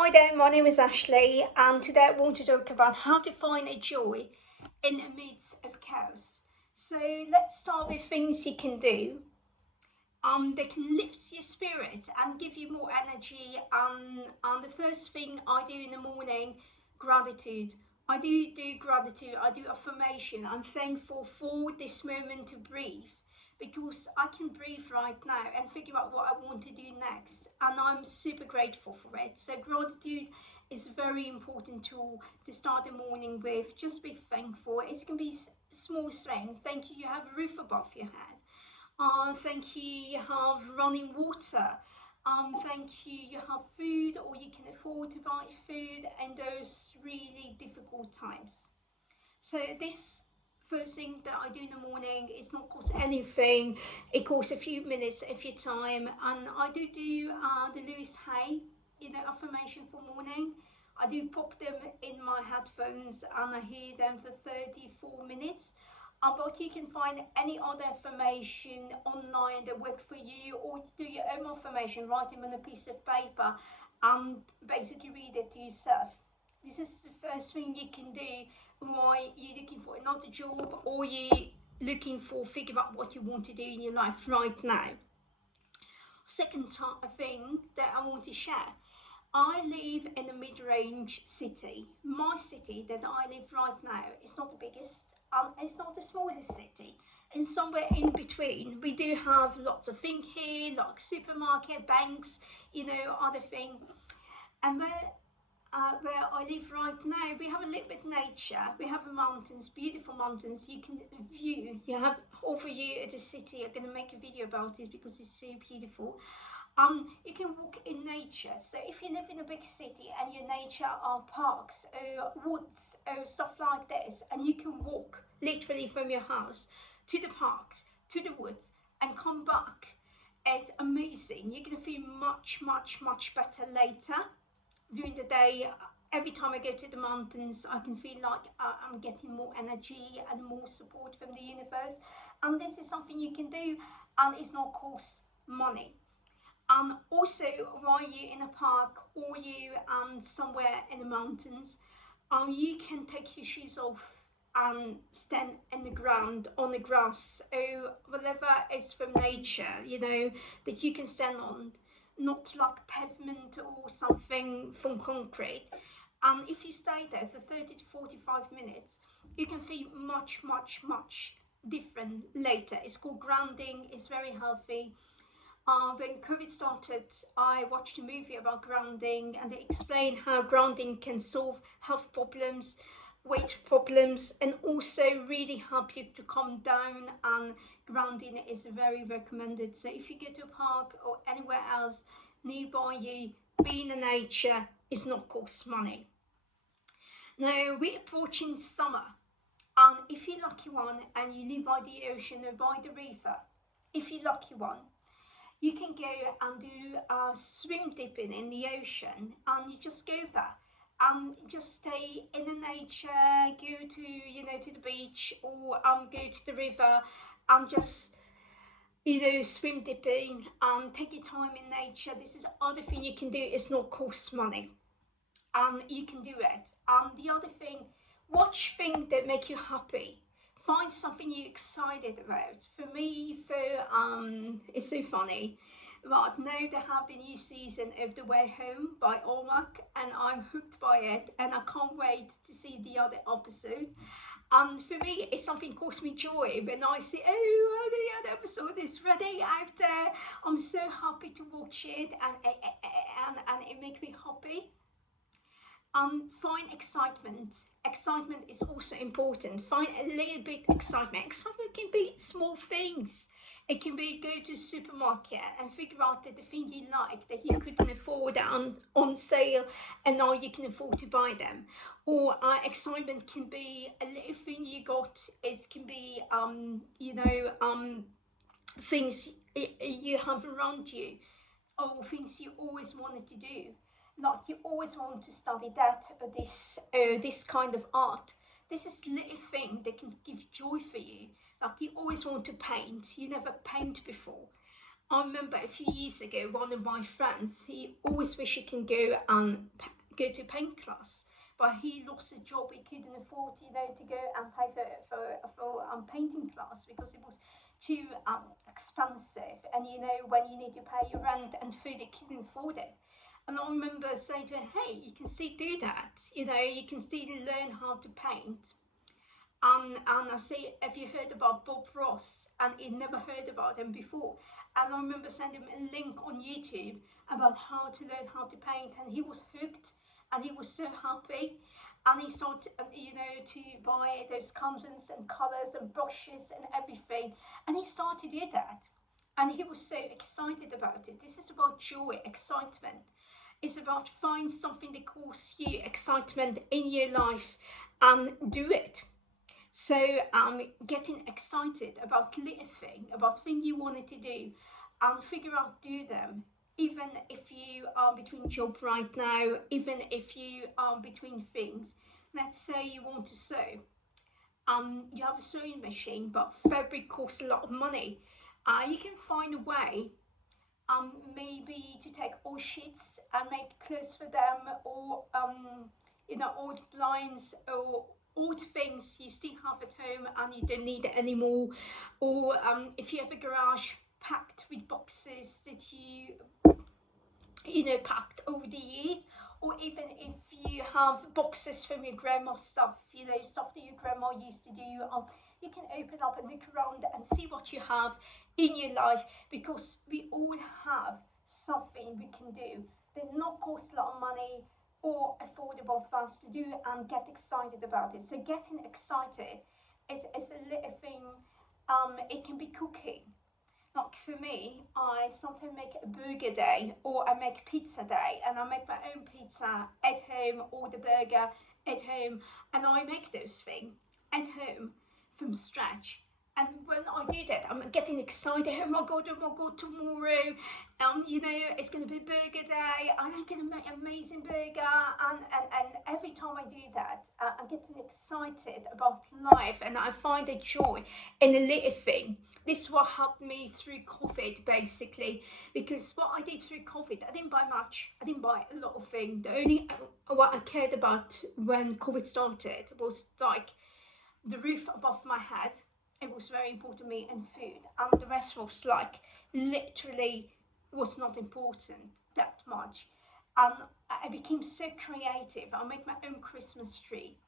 Hi there, my name is Ashley, and today I want to talk about how to find a joy in the midst of chaos. So let's start with things you can do that can lift your spirit and give you more energy. And the first thing I do in the morning, gratitude. I do gratitude. I do affirmation. I'm thankful for this moment to breathe because I can breathe right now and figure out what I want to do next. And I'm super grateful for it. So gratitude is a very important tool to start the morning with. Just be thankful. It can be small thing. Thank you. You have a roof above your head. Thank you, you have running water. Thank you, you have food or you can afford to buy food in those really difficult times. So this first thing that I do in the morning is not cost anything. It costs a few minutes of your time, and I do the Louise Hay, affirmation for morning. I do pop them in my headphones and I hear them for 34 minutes. But you can find any other information online that work for you, or do your own affirmation, write them on a piece of paper and basically read it to yourself. This is the first thing you can do while you're looking for another job or you looking for figure out what you want to do in your life right now. Second thing that I want to share. I live in a mid-range city. My city that I live right now is not the biggest, it's not the smallest city. It's somewhere in between. We do have lots of things here, like supermarket, banks, other things. And where I live right now, we have a little bit of nature. We have mountains, beautiful mountains. You can view. You have over you at the city. I'm gonna make a video about it because it's so beautiful. You can walk in nature. So if you live in a big city and your nature are parks or woods or stuff like this, and you can walk literally from your house to the parks, to the woods, and come back, it's amazing. You're gonna feel much, much, much better later during the day. Every time I go to the mountains, I can feel like I'm getting more energy and more support from the universe. And this is something you can do, and it's not cost money. Also, while you're in a park or you somewhere in the mountains, you can take your shoes off and stand in the ground on the grass or whatever is from nature, that you can stand on, not like pavement or something from concrete. And if you stay there for 30 to 45 minutes, you can feel much, much, much different later. It's called grounding. It's very healthy. When COVID started, I watched a movie about grounding, and they explain how grounding can solve health problems, weight problems, and also really help you to calm down. And grounding is very recommended. So if you go to a park or anywhere else nearby you, being in nature is not cost money. Now we're approaching summer. If you're lucky one and you live by the ocean or by the river, if you're lucky one, you can go and do swim dipping in the ocean, and you just go there and just stay in the nature, go to the beach or go to the river and just swim dipping and take your time in nature. This is the other thing you can do. It's not cost money, and you can do it. The other thing, watch things that make you happy. Find something you're excited about. For me, it's so funny. Right now they have the new season of The Way Home by Allmark, and I'm hooked by it, and I can't wait to see the other episode. And for me, it's something caused me joy when I see, oh, the other episode is ready out there. I'm so happy to watch it, and it makes me happy. Find excitement. Excitement is also important. Find a little bit excitement. Excitement can be small things. It can be go to the supermarket and figure out that the thing you like that you couldn't afford on sale, and now you can afford to buy them. Or excitement can be a little thing you got. It can be things you have around you, or things you always wanted to do. Like you always want to study that or this kind of art. This is little thing that can give joy for you. Like you always want to paint, you never paint before. I remember a few years ago, one of my friends, he always wished he can go and go to paint class, but he lost a job. He couldn't afford, to go and pay for painting class because it was too expensive. And when you need to pay your rent and food, he couldn't afford it. And I remember saying to him, "Hey, you can still do that. You can still learn how to paint." And I say, "Have you heard about Bob Ross?" And he never heard about him before. And I remember sending him a link on YouTube about how to learn how to paint, and he was hooked, and he was so happy. And he started, to buy those canvas and colours and brushes and everything. And he started to do that. And he was so excited about it. This is about joy, excitement. It's about find something that causes you excitement in your life and do it. So getting excited about little thing, about thing you wanted to do, and figure out do them. Even if you are between job right now, even if you are between things. Let's say you want to sew. You have a sewing machine, but fabric costs a lot of money. You can find a way, maybe to take old sheets and make clothes for them, or old blinds, or old things you still have at home and you don't need it anymore. Or if you have a garage packed with boxes that packed over the years, or even if you have boxes from your grandma's stuff, stuff that your grandma used to do, you can open up and look around and see what you have in your life, because we all have something we can do that not cost a lot of money or affordable for us to do, and get excited about it. So getting excited is a little thing. It can be cooking. Like for me, I sometimes make a burger day, or I make pizza day, and I make my own pizza at home, or the burger at home, and I make those things at home from scratch. And when I do that, I'm getting excited. Oh my god, tomorrow, it's going to be burger day, and I'm going to make an amazing burger. And every time I do that, I'm getting excited about life, and I find a joy in a little thing. This is what helped me through COVID, basically, because what I did through COVID, I didn't buy much. I didn't buy a lot of things. The only what I cared about when COVID started was like the roof above my head. It was very important to me, and food, and the rest was like literally was not important that much. And I became so creative. I made my own Christmas tree,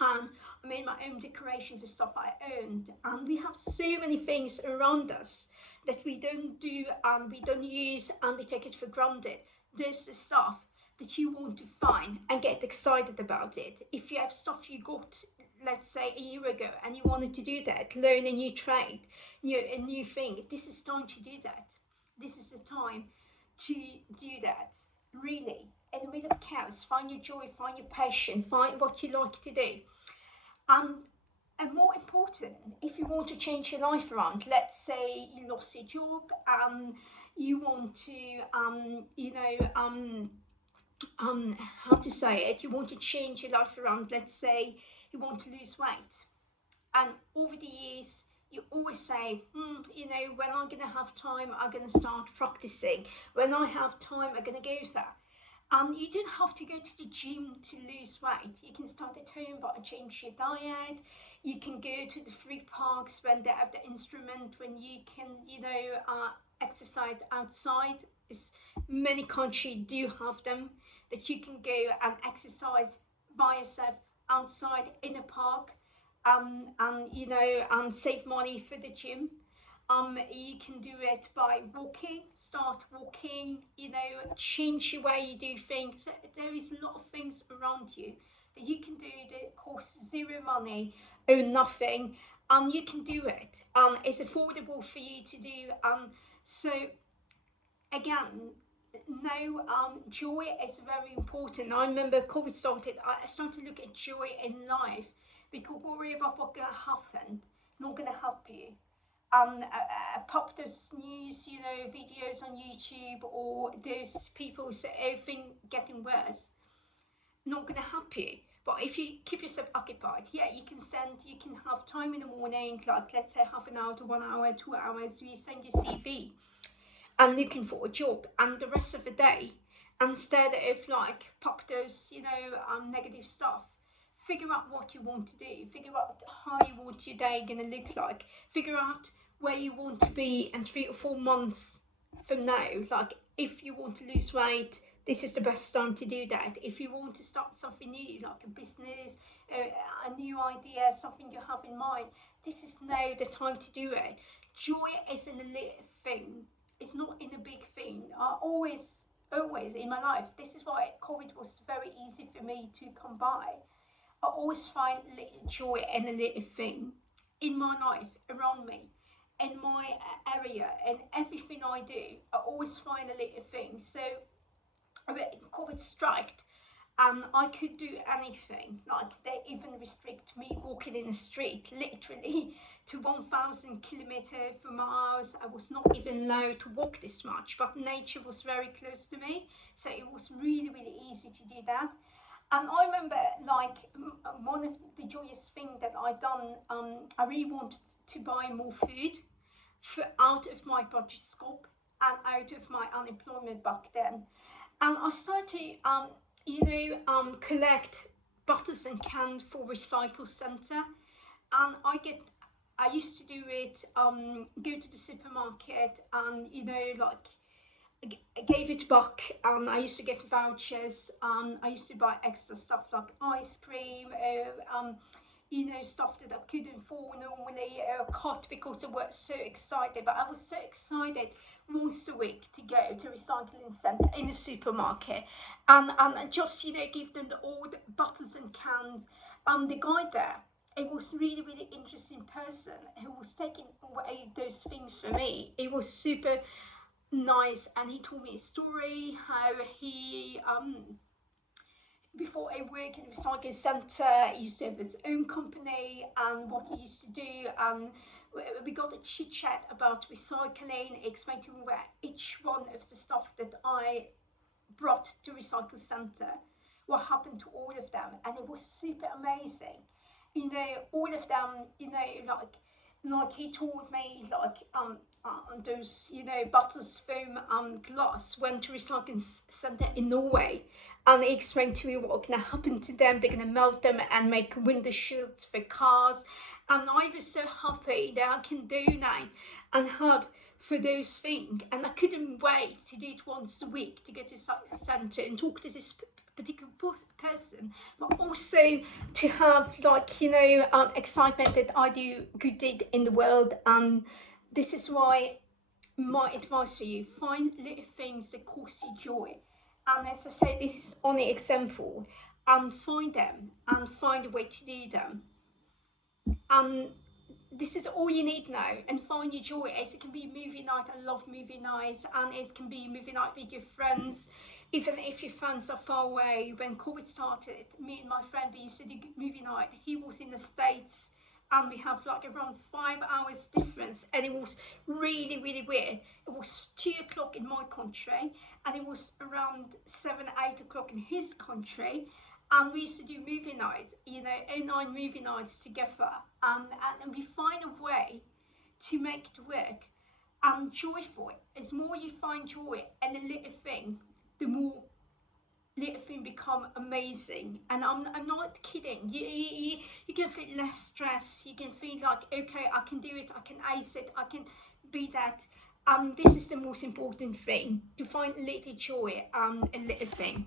and I made my own decoration for stuff I owned. And we have so many things around us that we don't do and we don't use, and we take it for granted. There's the stuff that you want to find and get excited about it. If you have stuff you got, let's say a year ago, and you wanted to do that, learn a new trade, a new thing, this is time to do that. This is the time to do that, really. In the middle of chaos, find your joy, find your passion, find what you like to do. And more important, if you want to change your life around, let's say you lost your job and you want to, how to say it, you want to change your life around. Let's say you want to lose weight, and over the years you always say, when I'm gonna have time, I'm gonna start practicing. When I have time, I'm gonna go there. You don't have to go to the gym to lose weight. You can start at home by change your diet. You can go to the free parks when they have the instrument, when you can, exercise outside. Many countries do have them, that you can go and exercise by yourself outside in a park, and save money for the gym. You can do it by walking, start walking, change the way you do things. There is a lot of things around you that you can do that cost zero money or nothing, and you can do it. It's affordable for you to do. So again, no, joy is very important. I remember COVID started, I started to look at joy in life, because worry about what's going to happen, not going to help you. Pop those news, videos on YouTube, or those people say everything getting worse, not going to help you. But if you keep yourself occupied, yeah, you can have time in the morning, like let's say half an hour to 1 hour, 2 hours, you send your CV. and looking for a job, and the rest of the day, instead of like pop those, negative stuff, figure out what you want to do, figure out how you want your day gonna look like, figure out where you want to be in 3 or 4 months from now. Like, if you want to lose weight, this is the best time to do that. If you want to start something new, like a business, a new idea, something you have in mind, this is now the time to do it. Joy is in a little thing. It's not in a big thing. I always in my life, this is why COVID was very easy for me to come by. I always find little joy in a little thing in my life, around me, in my area, and everything I do. I always find a little thing. So COVID struck, and I could do anything. Like, they even restrict me walking in the street, literally, to 1,000 kilometers per miles. I was not even allowed to walk this much, but nature was very close to me, so it was really, really easy to do that. And I remember, like, one of the joyous things that I done, I really wanted to buy more food for out of my budget scope and out of my unemployment back then. And I started to, collect bottles and cans for recycle center. And I used to do it, go to the supermarket and, like, gave it back. I used to get vouchers. I used to buy extra stuff like ice cream, stuff that I couldn't afford normally, cut, because I was so excited. But I was so excited once a week to go to recycling centre in the supermarket, and just, give them the old bottles and cans. The guy there, it was really, really interesting person who was taking away those things for me. It was super nice, and he told me a story how he, before I worked in a recycling centre, he used to have his own company, and what he used to do, and we got a chit chat about recycling. He explained to me where each one of the stuff that I brought to recycle centre, what happened to all of them, and it was super amazing. All of them, like he told me, like, those, bottles from glass went to recycling center in Norway, and he explained to me what gonna happen to them. They're gonna melt them and make window shields for cars, and I was so happy that I can donate and help for those things, and I couldn't wait to do it once a week, to go to the centre and talk to this particular person, but also to have, like, excitement that I do good deed in the world. And this is why my advice for you: find little things that cause you joy. And as I say, this is only example, and find them and find a way to do them. And this is all you need now, and find your joy. As it can be movie night, I love movie nights, and it can be movie night with your friends, even if your friends are far away. When COVID started, me and my friend, we used to do movie night. He was in the States, and we have like around 5 hours difference, and it was really, really weird. It was 2 o'clock in my country, and it was around 7, 8 o'clock in his country. And we used to do movie nights, 9 movie nights together, and we find a way to make it work and joyful. As more you find joy in a little thing, the more little thing become amazing. And I'm not kidding. You can feel less stress. You can feel like, okay, I can do it. I can ace it. I can be that. This is the most important thing, to find a little joy, a little thing.